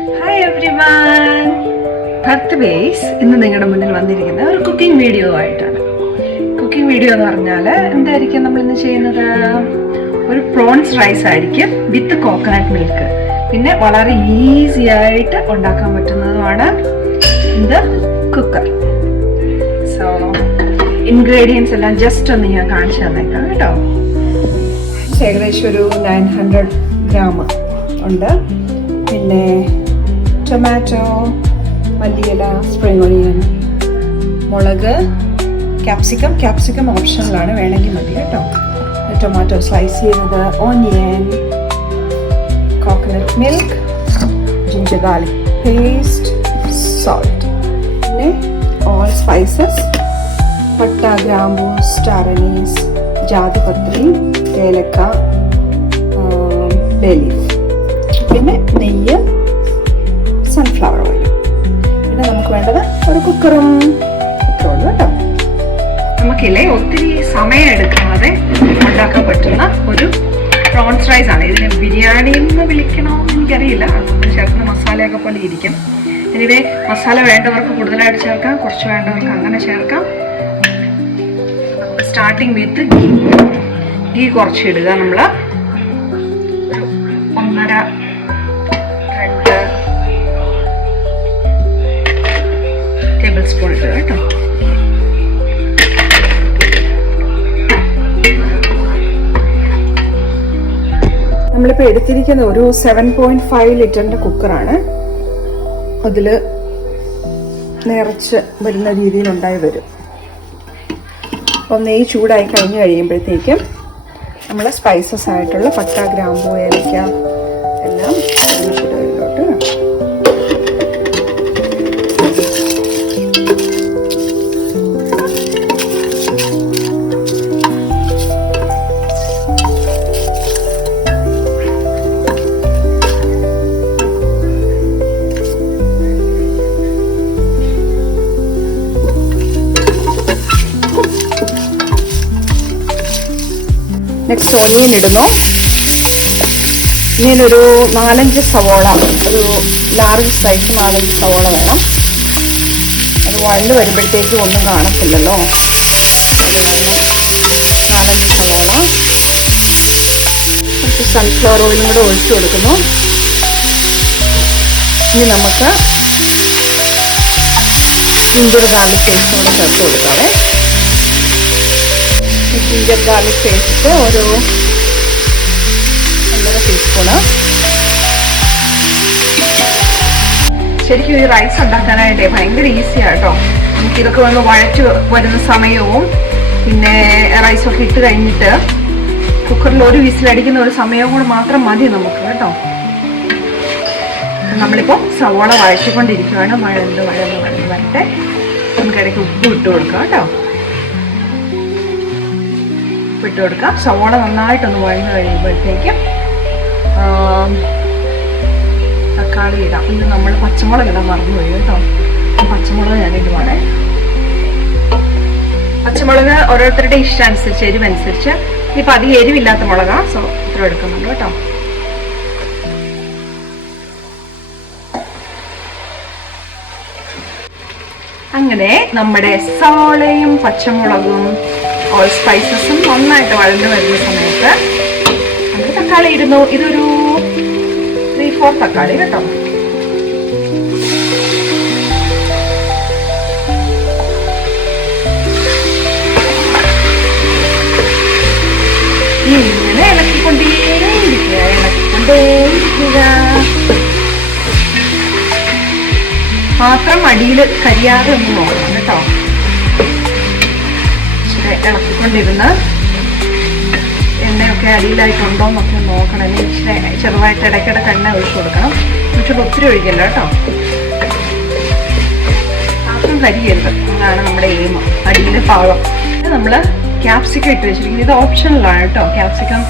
Hi everyone! Bharatbase ഇന്ന് നിങ്ങളുടെ മുന്നിൽ വന്നിരിക്കുന്ന ഒരു കുക്കിംഗ് വീഡിയോ ആയിട്ടാണ്. കുക്കിംഗ് വീഡിയോ എന്ന് പറഞ്ഞാൽ എന്തായിരിക്കും നമ്മൾ ഇന്ന് ചെയ്യുന്നത്? ഒരു പ്രോൺസ് റൈസ് ആയിരിക്കും വിത്ത് കോക്കനട്ട് മിൽക്ക്. പിന്നെ വളരെ ഈസി ആയിട്ട് ഉണ്ടാക്കാൻ പറ്റുന്നതുമാണ് ഇത് കുക്കർ. സോ ഇൻഗ്രീഡിയൻസ് എല്ലാം ജസ്റ്റ് ഒന്ന് ഞാൻ കാണിച്ചു തന്നേക്കാം കേട്ടോ. ഏകദേശം ഒരു 900 ഗ്രാം ഉണ്ട്. പിന്നെ ടൊമാറ്റോ, മല്ലിയില, സ്പ്രിംഗ് ഓണിയൻ, മുളക്, ക്യാപ്സിക്കം ഓപ്ഷനിലാണ്, വേണമെങ്കിൽ മതി കേട്ടോ. ടൊമാറ്റോ സ്ലൈസ് ചെയ്തത്, onion, coconut milk, ginger garlic paste, salt, പിന്നെ ഓൾ സ്പൈസസ്, പട്ട, ഗ്രാമ്പൂ, സ്റ്റാർ അനീസ്, ജാതിപത്രി, ഏലക്ക, ബേ ലീഫ്, പിന്നെ നെയ്യ്, സൺഫ്ലവർ ഓയിൽ. പിന്നെ നമുക്ക് വേണ്ടത് ഒരു കുക്കറും ഇത്രയുള്ളൂ കേട്ടോ. നമുക്കില്ലേ ഒത്തിരി സമയം എടുക്കാതെ ഉണ്ടാക്കാൻ പറ്റുന്ന ഒരു പ്രോൺസ് റൈസ് ആണ്. ഇതിന് ബിരിയാണി എന്ന് വിളിക്കണോ എനിക്കറിയില്ല. അതുകൊണ്ട് ചേർക്കുന്ന മസാലയൊക്കെ പോലെ ഇരിക്കും. എനിവേ മസാല വേണ്ടവർക്ക് കൂടുതലായിട്ട് ചേർക്കാം, കുറച്ച് വേണ്ടവർക്ക് അങ്ങനെ ചേർക്കാം. സ്റ്റാർട്ടിങ് വിത്ത് ഗീ കുറച്ച് ഇടുക. നമ്മൾ 1.5-2 ടേബിൾ സ്പൂൺ ഇടുക കേട്ടോ. നമ്മളിപ്പോൾ എടുത്തിരിക്കുന്ന ഒരു 7.5 ലിറ്ററിൻ്റെ കുക്കറാണ്. അതിൽ നിറച്ച് വരുന്ന രീതിയിൽ ഉണ്ടായി വരും. അപ്പം നെയ്യ് ചൂടായി കഴിയുമ്പോഴത്തേക്കും നമ്മൾ സ്പൈസസ് ആയിട്ടുള്ള പട്ട, ഗ്രാമ്പൂ, ഏലക്ക എല്ലാം ഇതിലോട്ട് നെക്സ്റ്റ് ഓണിയൻ ഇടുന്നു. ഇങ്ങനൊരു 4-5 സവോള, ഒരു ലാർജ് സൈസ് 4-5 സവോള വേണം. അത് വഴണ്ട് വരുമ്പോഴത്തേക്കും ഒന്നും കാണത്തില്ലല്ലോ, അത് കാരണം 4-5 സവോള. കുറച്ച് സൺഫ്ലവർ ഓയിലും കൂടെ ഒഴിച്ചു കൊടുക്കുന്നു. ഇനി നമുക്ക് ജിഞ്ചർ ഗാർലിക് പേസ്റ്റ് കൂടെ ചേർത്ത് കൊടുക്കാവേ. ജിഞ്ചർ ഗാർലിക് പേസ്റ്റ് ഒരു 1.5 ടീസ്പൂണ്. ശരിക്കും ഈ റൈസ് ഉണ്ടാക്കാനായിട്ടേ ഭയങ്കര ഈസിയാണ് കേട്ടോ. നമുക്കിതൊക്കെ വന്ന് വഴറ്റ് വരുന്ന സമയവും പിന്നെ റൈസൊക്കെ ഇട്ട് കഴിഞ്ഞിട്ട് കുക്കറിൽ ഒരു വിസിലടിക്കുന്ന ഒരു സമയവും കൂടെ മാത്രം മതി നമുക്ക് കേട്ടോ. നമ്മളിപ്പോൾ സവോള വഴറ്റിക്കൊണ്ടിരിക്കുകയാണ്. വഴന്ന് വരട്ടെ. നമുക്കിടയ്ക്ക് ഉപ്പ് ഇട്ട് കൊടുക്കാം കേട്ടോ. ഇട്ട് കൊടുക്കാം. സവോള നന്നായിട്ടൊന്ന് വഴന്ന് കഴിയുമ്പോഴത്തേക്കും തക്കാളി ഇടാം. ഇത് നമ്മൾ പച്ചമുളക് ഇടാൻ മറന്നുപോയി കേട്ടോ. പച്ചമുളക് ഞാൻ ഇടുവാണേ. പച്ചമുളക് ഓരോരുത്തരുടെ ഇഷ്ടം അനുസരിച്ച്, എരിവനുസരിച്ച്. ഇപ്പം അധികം എരിവില്ലാത്ത മുളകാണ്, സോ ഇത്ര എടുക്കുന്നുണ്ട് കേട്ടോ. അങ്ങനെ നമ്മുടെ സവോളയും പച്ചമുളകും ഓൾ സ്പൈസസും നന്നായിട്ട് വഴന്ന് വരുന്ന സമയത്ത് നമ്മൾ തക്കാളി ഇടുന്നു. ഇതൊരു 3-4 തക്കാളി കേട്ടോ. ഇങ്ങനെ ഇളക്കിക്കൊണ്ടേയിരിക്കുക. പാത്രം അടിയിൽ കരിയാതെ ഒന്ന് നോക്കണം കേട്ടോ. ഇളക്കിക്കൊണ്ടിരുന്ന് എണ്ണയൊക്കെ അടിയിലായിട്ടുണ്ടോ എന്നൊക്കെ നോക്കണം. അല്ലെങ്കിൽ ചെറുതായിട്ട് ഇടയ്ക്കിടയ്ക്ക് എണ്ണ ഒഴിച്ചു കൊടുക്കണം. എന്നിട്ട് ഒത്തിരി ഒഴിക്കല്ലോ കേട്ടോ. പാത്രം കരിയരുത്, അതാണ് നമ്മുടെ എയിം. അടിയിലെ പാകം. നമ്മൾ ക്യാപ്സിക്കം ഇട്ട് വെച്ചിരിക്കുന്നത്. ഇത് ഓപ്ഷണലാണ് കേട്ടോ. ക്യാപ്സിക്കം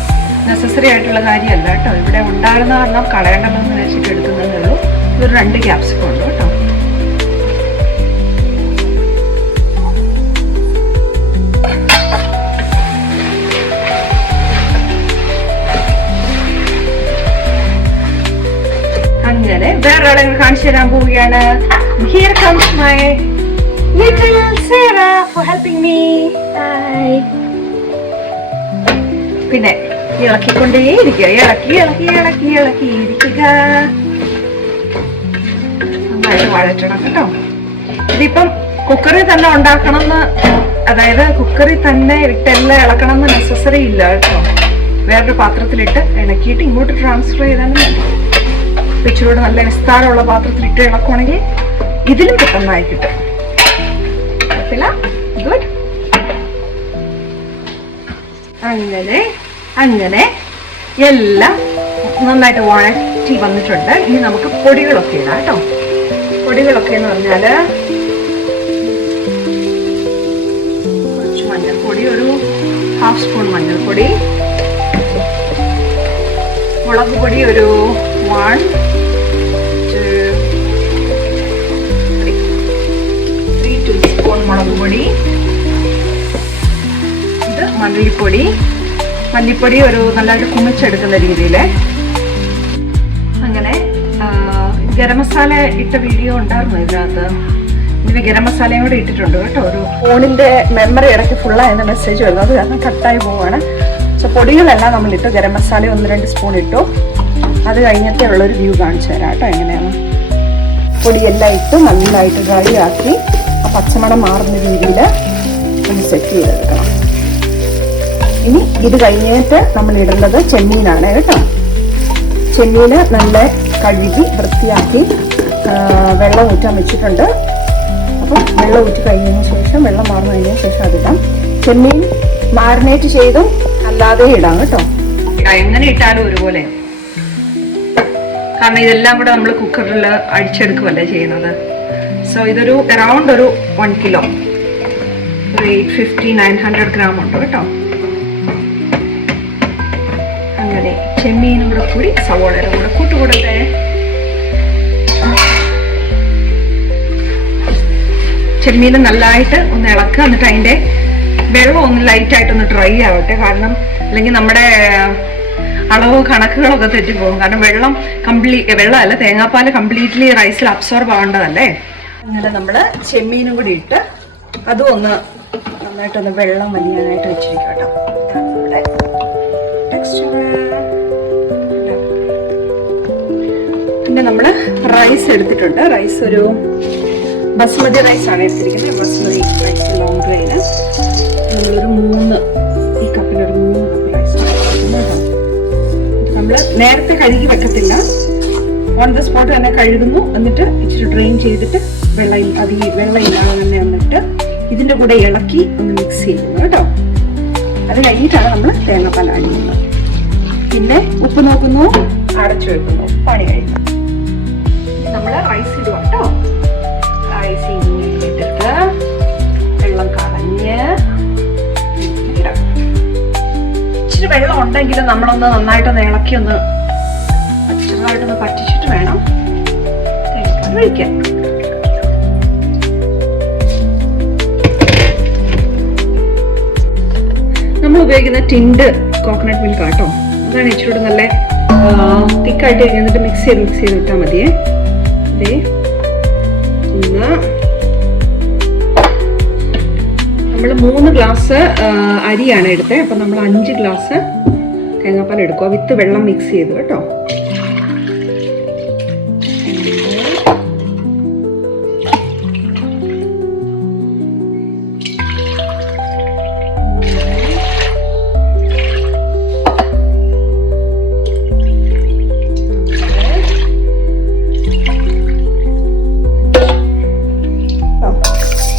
നെസസറി ആയിട്ടുള്ള കാര്യമല്ല കേട്ടോ. ഇവിടെ ഉണ്ടായിരുന്ന കാരണം കളയണ്ടല്ലോ എന്ന് വെച്ചിട്ട് എടുക്കുന്നതേ ഉള്ളൂ. ഇതൊരു 2 ക്യാപ്സിക്കം ഉണ്ട് കേട്ടോ. അങ്ങനെ അങ്ങനെ വേറൊരാളെ കാണിച്ചു തരാൻ പോവുകയാണ്. Here comes my little Sarah for helping me. Hi. പിന്നെ ഇളക്കിക്കൊണ്ടേയിരിക്കുക, ഇളക്കിയിരിക്കുക. നന്നായിട്ട് വഴറ്റണം കേട്ടോ. ഇതിപ്പം കുക്കറിൽ തന്നെ ഉണ്ടാക്കണമെന്ന്, അതായത് കുക്കറിൽ തന്നെ ഇട്ടെല്ലാം ഇളക്കണം എന്ന് നെസസറി ഇല്ല കേട്ടോ. വേറൊരു പാത്രത്തിലിട്ട് ഇളക്കിയിട്ട് ഇങ്ങോട്ട് ട്രാൻസ്ഫർ ചെയ്താലും മതി. ഇച്ചിരൂടെ നല്ല വിസ്താരമുള്ള പാത്രത്തിലിട്ട് ഇളക്കുവാണെങ്കിൽ ഇതിലും പെട്ടെന്നായി കിട്ടും. ഗുഡ്. അങ്ങനെ എല്ലാം നന്നായിട്ട് വഴറ്റി വന്നിട്ടുണ്ട്. ഇനി നമുക്ക് പൊടികളൊക്കെ ഇടാം കേട്ടോ. പൊടികളൊക്കെ എന്ന് പറഞ്ഞാല് കുറച്ച് മഞ്ഞൾപ്പൊടി, ഒരു 1/2 സ്പൂൺ മഞ്ഞൾപ്പൊടി, മുളക് പൊടി ഒരു 1 2 3 ടീസ്പൂൺ മുളക് പൊടി. ഇത് മല്ലിപ്പൊടി ഒരു നല്ലതായിട്ട് കുമിച്ചെടുക്കുന്ന രീതിയിൽ. അങ്ങനെ ഗരം മസാല ഇട്ട വീഡിയോ ഉണ്ടായിരുന്നു ഇതിനകത്ത്. ഇതിന് ഗരം മസാലയും കൂടെ ഇട്ടിട്ടുണ്ട് കേട്ടോ. ഒരു ഫോണിന്റെ മെമ്മറി ഇടയ്ക്ക് ഫുള്ളായെന്ന മെസ്സേജ് വരുന്നത്, അത് കാരണം കട്ടായി പോവാണ്. സോ പൊടികളെല്ലാം നമ്മളിട്ടു. ഗരം മസാല 1-2 സ്പൂൺ ഇട്ടു. അത് കഴിഞ്ഞിട്ടേ ഉള്ളൊരു വ്യൂ കാണിച്ചു തരാം കേട്ടോ എങ്ങനെയാണ്. പൊടിയെല്ലാം ഇട്ട് നന്നായിട്ട് ഡ്രൈ ആക്കി ആ പച്ചമണം മാറുന്ന രീതിയിൽ ഒന്ന് സെറ്റ് ചെയ്തെടുക്കണം. ഇനി ഇത് കഴിഞ്ഞിട്ട് നമ്മൾ ഇടേണ്ടത് ചെമ്മീനാണ് കേട്ടോ. ചെമ്മീന് നല്ല കഴുകി വൃത്തിയാക്കി വെള്ളം ഊറ്റാൻ വെച്ചിട്ടുണ്ട്. അപ്പം വെള്ളം ഊറ്റി കഴിഞ്ഞതിന് ശേഷം, വെള്ളം മാറുന്നു കഴിഞ്ഞതിന് ശേഷം അതിടാം. ചെമ്മീൻ മാരിനേറ്റ് ചെയ്തും അല്ലാതെ ഇടാം കേട്ടോ. എങ്ങനെ ഇട്ടാലും ഒരുപോലെ, കാരണം ഇതെല്ലാം കൂടെ നമ്മൾ കുക്കറിൽ അടിച്ചെടുക്കുമല്ലേ ചെയ്യുന്നത്. സോ ഇതൊരു അറൗണ്ട് ഒരു 1 കിലോ, ഒരു 850-900 ഗ്രാം ഉണ്ട് കേട്ടോ. അങ്ങനെ ചെമ്മീനും കൂടെ കൂടി സവോളയുടെ കൂടെ കൂട്ടുകൂടട്ടെ. ചെമ്മീൻ നല്ലതായിട്ട് ഒന്ന് ഇളക്കുക. എന്നിട്ട് അതിൻ്റെ വെള്ളം ഒന്ന് ലൈറ്റായിട്ടൊന്ന് ഡ്രൈ ആവട്ടെ. കാരണം അല്ലെങ്കിൽ നമ്മുടെ അളവ് കണക്കുകളൊക്കെ തെറ്റിപ്പോകും. കാരണം വെള്ളമല്ല, തേങ്ങാപ്പാൽ കംപ്ലീറ്റ്ലി റൈസിൽ അബ്സോർബ് ആവേണ്ടതല്ലേ. അങ്ങനെ നമ്മൾ ചെമ്മീനും കൂടി ഇട്ട് അതും ഒന്ന് നന്നായിട്ടൊന്ന് വെള്ളം വലിയാനായിട്ട് വെച്ചിരിക്കും കേട്ടോ. നമ്മുടെ ടെക്സ്ചർ. പിന്നെ നമ്മൾ റൈസ് എടുത്തിട്ടുണ്ട്. റൈസ് ഒരു ബസ്മതി റൈസാണ് എടുത്തിരിക്കുന്നത്. ബസ്മതി റൈസ് ലോങ് ഗ്രെയിന് നമ്മളൊരു 3 ഈ കപ്പിനൊരു 3 കപ്പ് റൈസ് കേട്ടോ. നമ്മൾ നേരത്തെ കഴുകി വെക്കത്തില്ല, ഓൺ ദ സ്പോട്ട് തന്നെ കഴുകുന്നു. എന്നിട്ട് ഇച്ചിരി ഡ്രെയിൻ ചെയ്തിട്ട് വെള്ളമില്ലാതെ തന്നെ വന്നിട്ട് ഇതിൻ്റെ കൂടെ ഇളക്കി ഒന്ന് മിക്സ് ചെയ്യുന്നു കേട്ടോ. അത് കഴിഞ്ഞിട്ടാണ് നമ്മൾ തേങ്ങാപ്പാൽ ആഡ് ചെയ്യുന്നത്. പിന്നെ ഉപ്പ് നോക്കുന്നു, അടച്ചു വെക്കുന്നു, പണി കഴിഞ്ഞു. നമ്മൾ റൈസ് ഇടുക കേട്ടോ. റൈസ് ഇട്ടിട്ട് വെള്ളം കളഞ്ഞ് ഇടാം. ഇച്ചിരി വെള്ളം ഉണ്ടെങ്കിലും നമ്മളൊന്ന് നന്നായിട്ടൊന്ന് ഇളക്കി ഒന്ന് ചെറുതായിട്ടൊന്ന് പറ്റിച്ചിട്ട് വേണം തേങ്ങാപ്പാൽ ഒഴിക്കാൻ. നമ്മൾ ഉപയോഗിക്കുന്ന ടിൻഡ് കോക്കനട്ട് മിൽക്ക് ആട്ടോ. അതാണ് ഇച്ചിരി നല്ല തിക്കായിട്ട് കഴിഞ്ഞിട്ട് മിക്സ് ചെയ്ത് ഇട്ടാൽ മതിയേ. നമ്മൾ 3 ഗ്ലാസ് അരിയാണ് എടുത്തത്. അപ്പം നമ്മൾ 5 ഗ്ലാസ് തേങ്ങാപ്പാൽ എടുക്കുക, വിത്ത് വെള്ളം മിക്സ് ചെയ്തു കേട്ടോ.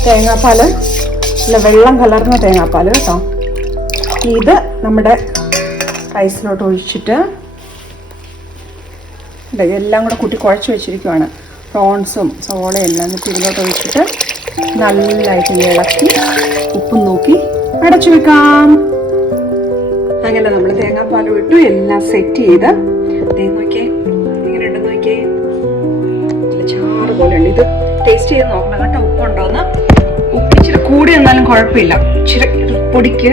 തേങ്ങാപ്പാൽ നല്ല വെള്ളം കലർന്ന തേങ്ങാപ്പാൽ കേട്ടോ. ഇത് നമ്മുടെ റൈസിലോട്ട് ഒഴിച്ചിട്ട് ഇതെല്ലാം കൂടെ കൂട്ടി കുഴച്ച് വെച്ചിരിക്കുവാണ്. പ്രോൺസും സവോളയും എല്ലാം എന്നിട്ട് ഇതിലോട്ട് ഒഴിച്ചിട്ട് നല്ലതായിട്ട് ഇളക്കി ഉപ്പും നോക്കി അടച്ചു വെക്കാം. അങ്ങനെ നമ്മൾ തേങ്ങാപ്പാൽ ഇട്ടു, എല്ലാം സെറ്റ് ചെയ്ത് നോക്കിയേ ഇങ്ങനെ ഉണ്ടെന്ന് നോക്കിയേ. ചാറ് പോലെ ഉണ്ട്. ഇത് ടേസ്റ്റ് ചെയ്ത് നോക്കണം കേട്ടോ, ഉപ്പുണ്ടോന്ന്. ഉപ്പ് ഇച്ചിരി കൂടി എന്നാലും കുഴപ്പമില്ല. ഇച്ചിരി പൊടിക്ക്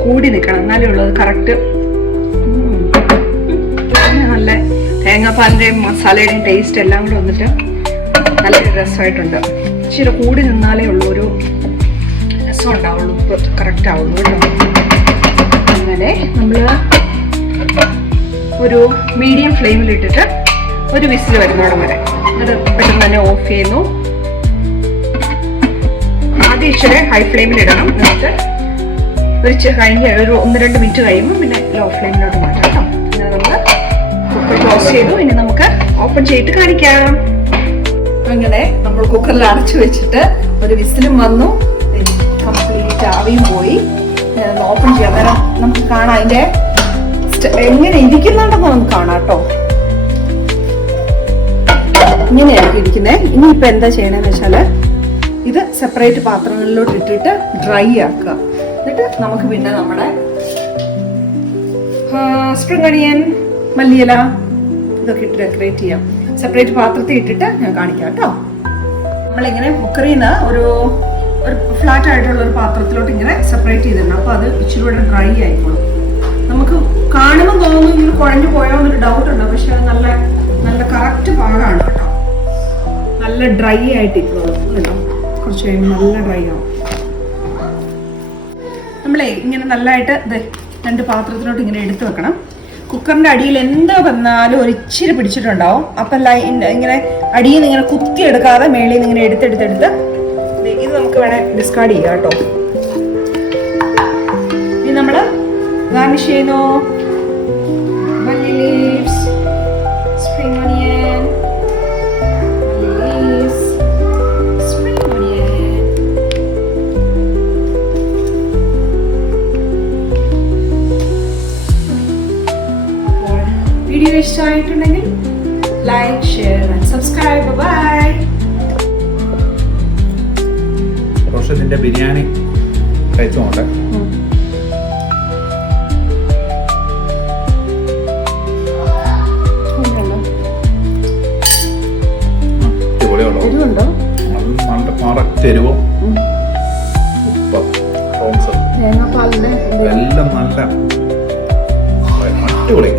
കൂടി നിൽക്കണം, എന്നാലേ ഉള്ളത് കറക്റ്റ്. നല്ല തേങ്ങാപ്പാലിൻ്റെയും മസാലയുടെയും ടേസ്റ്റ് എല്ലാം കൂടെ വന്നിട്ട് നല്ലൊരു രസമായിട്ടുണ്ട്. ഇച്ചിരി കൂടി നിന്നാലേ ഉള്ളൂ ഒരു രസം ഉണ്ടാവുള്ളൂ, കറക്റ്റ് ആവുള്ളൂ കേട്ടോ. അങ്ങനെ നമ്മൾ ഒരു മീഡിയം ഫ്ലെയിമിലിട്ടിട്ട് ഒരു വിസിൽ വരുന്നോടം വരെ അത് പെട്ടെന്ന് തന്നെ ഓഫ് ചെയ്യുന്നു. ആദ്യം ഇച്ചിരി ഹൈ ഫ്ലെയിമിലിടണം, എന്നിട്ട് ഒരു 1-2 മിനിറ്റ് കഴിയുമ്പോൾ പിന്നെ ലോ ഫ്ലെയിമിലോട്ട് മാറ്റാം കേട്ടോ. പിന്നെ നമ്മൾ കുക്കർ ക്ലോസ് ചെയ്തു. ഇനി നമുക്ക് ഓപ്പൺ ചെയ്തിട്ട് കാണിക്കാം. അങ്ങനെ നമ്മൾ കുക്കറിൽ അടച്ചു വെച്ചിട്ട് ഒരു വിസിലും വന്നു, കംപ്ലീറ്റ് ആവിയും പോയി. ഓപ്പൺ ചെയ്യാം, അന്നേരം നമുക്ക് കാണാം അതിൻ്റെ എങ്ങനെ ഇരിക്കുന്നുണ്ടെന്ന് നമുക്ക് കാണാം കേട്ടോ. ഇങ്ങനെയായിരിക്കും ഇരിക്കുന്നത്. ഇനിയിപ്പോൾ എന്താ ചെയ്യണമെന്ന് വെച്ചാൽ ഇത് സെപ്പറേറ്റ് പാത്രങ്ങളിലോട്ട് ഇട്ടിട്ട് ഡ്രൈ ആക്കുക. എന്നിട്ട് നമുക്ക് പിന്നെ നമ്മുടെ സ്പ്രിംഗ് ഒണിയൻ, മല്ലിയില ഇതൊക്കെ ഇട്ട് ഡെക്കറേറ്റ് ചെയ്യാം. സെപ്പറേറ്റ് പാത്രത്തിൽ ഇട്ടിട്ട് ഞാൻ കാണിക്കാം കേട്ടോ. നമ്മളിങ്ങനെ കുക്കറിൽ നിന്ന് ഒരു ഫ്ലാറ്റ് ആയിട്ടുള്ള ഒരു പാത്രത്തിലോട്ട് ഇങ്ങനെ സെപ്പറേറ്റ് ചെയ്തിട്ടുണ്ട്. അപ്പോൾ അത് ഇച്ചിരി കൂടെ ഡ്രൈ ആയിക്കോളും. നമുക്ക് കാണുമ്പോൾ തോന്നുന്നു ഇങ്ങനെ കുഴഞ്ഞു പോയോ എന്നൊരു ഡൗട്ട് ഉണ്ട്, പക്ഷെ അത് നല്ല നല്ല കറക്റ്റ് പാകമാണ് കേട്ടോ. നല്ല ഡ്രൈ ആയിട്ട് ഇപ്പോഴും കേട്ടോ. കുറച്ച് കഴിയുമ്പോൾ നല്ല ഡ്രൈ ആവും. നമ്മളെ ഇങ്ങനെ നല്ലതായിട്ട് ഇത് 2 പാത്രത്തിലോട്ട് ഇങ്ങനെ എടുത്തു വെക്കണം. കുക്കറിൻ്റെ അടിയിൽ എന്താ വന്നാലും ഒരു ഇച്ചിരി പിടിച്ചിട്ടുണ്ടാവും. അപ്പം ഇങ്ങനെ അടിയിൽ നിന്ന് ഇങ്ങനെ കുത്തിയെടുക്കാതെ മേളിൽ നിന്ന് ഇങ്ങനെ എടുത്തെടുത്തെടുത്ത് ഇത് നമുക്ക് വേണേൽ ഡിസ്കാർഡ് ചെയ്യാം കേട്ടോ. ഇനി നമ്മൾ ഗാർണിഷ് ചെയ്യുന്നു. മല്ലി leaves, spring onion, spring onion. Video ഇഷ്ടമായിട്ടുണ്ടെങ്കിൽ like, share and subscribe. Bye. ഇതിന്റെ ബിരിയാണി കഴിച്ചോട്ടെ. തെരുവും ഉപ്പ് എല്ലാം നല്ല അടിപൊളി.